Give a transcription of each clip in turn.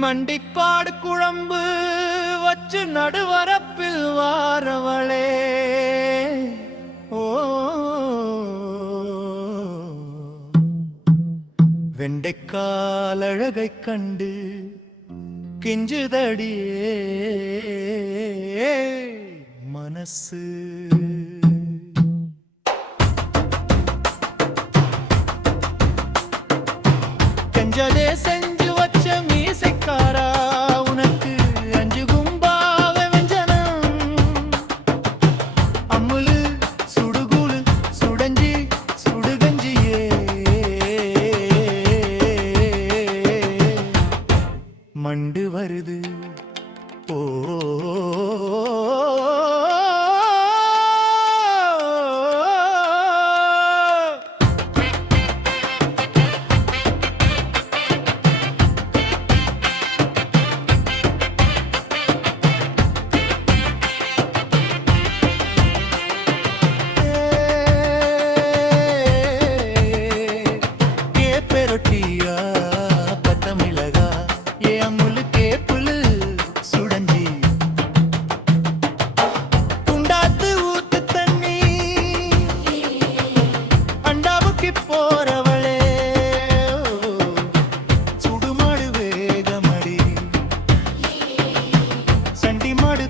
மண்டிப்பாடு குழம்பு வச்சு நடுவரப்பில் வாரவளே ஓ வெண்டைக்கால் அழகை கண்டு கிஞ்சுதடியே மனசு கெஞ்சதே செஞ்சு வச்ச மீசைக்காரா உனக்கு அஞ்சு கும்பாவ வெஞ்சனம் அம்முலு சுடுகுலு சுடஞ்சி சுடுகஞ்சியே மண்டு வருது ஓ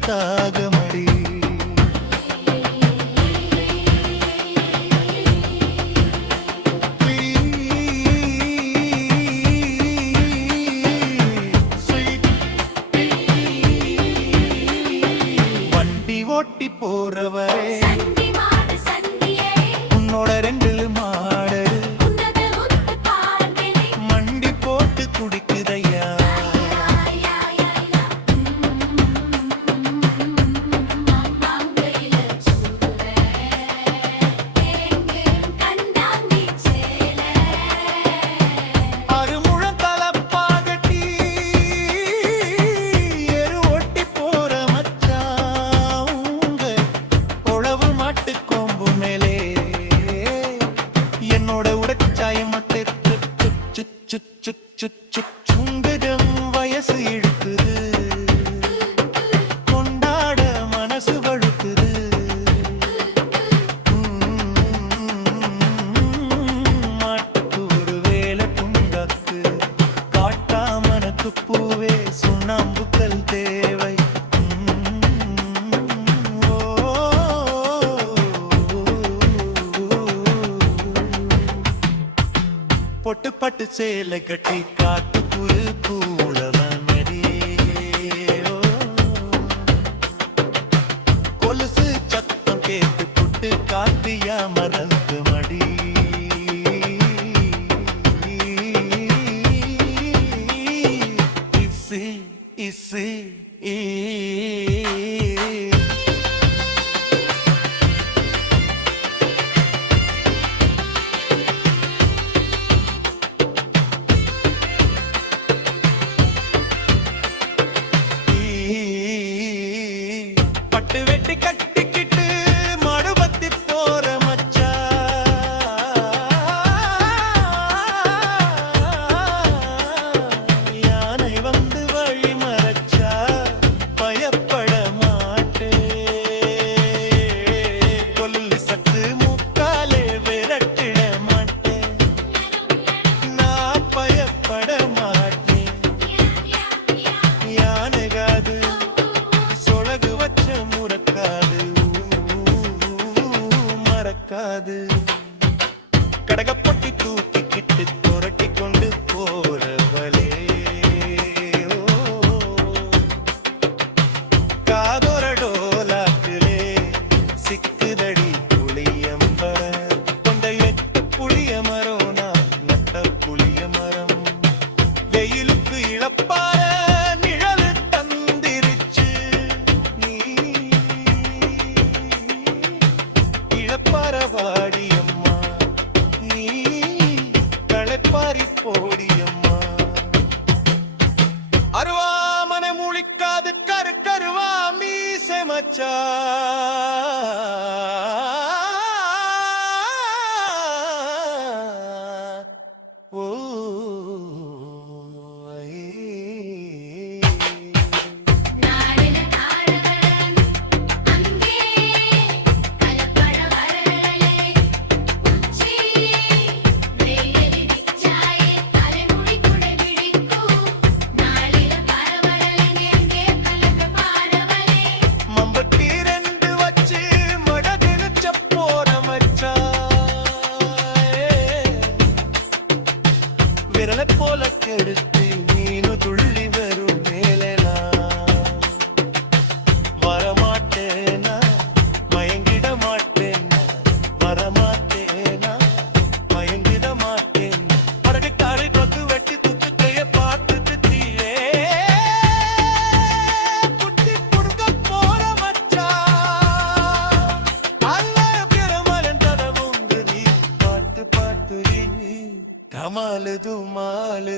தாகமடி வண்டி ஓட்டி போறவரே உன்னோட ரெண்டு மாடு மண்டி போட்டு குடிக்குதையா சுங்குதம் வயசு இழுக்குது கொண்டாட மனசு வழுக்குது மாட்டுக்கு ஒரு வேலை துண்டாக்கு காட்டாமனுக்கு பூவே சுண்ணாம்புக்கள் தேவை பொட்டு பட்டு சேலை கட்டி காட்டு புரு கூடவன் கொலுசு சத்தம் கேட்டு புட்டு காட்டியா மறந்து மடி இசை இசை பட்டு வெட்டி கட்டிக்கிட்டு மடுபத்தி போற மச்சா யானை வந்து வழி மறைச்சா பயப்பட மாட்டே கொல்லு சத்து முக்காலே விரட்டிட மாட்டேன் நான் பயப்பட மாட்டேன் யானைகாது மறக்காது கடகப்பட்டி தூக்கிக்கிட்டு புரட்டி கொண்டு போறவளே காதோரடோலாக்கிலே சிக்குதடி புளியம்பர கொண்ட எட்டு புளிய மரம் நட்ட புளிய மரம் வெயிலுக்கு இழப்பார பரவாடியம்மா நீ களைப்பாரி போடியம்மா அருவாமனை முழிக்காது கரு கருவா மீசை மச்சா ஓ மலை போல கெடுத்து நீனு துள்ளி வரும் மேலனா வரமாட்டேனா மயங்கிட மாட்டேனா வரமாட்டேனா மயங்கிட மாட்டேனா படகு காரை பத்து வெட்டி துத்துக்கைய பார்த்துட்டு தீரே குட்டி குடுக்க போற மச்சான் அல்ல பிரமலன் தரவுங்குறி பாட்டு பாட்டுரி கமாலு துமாலு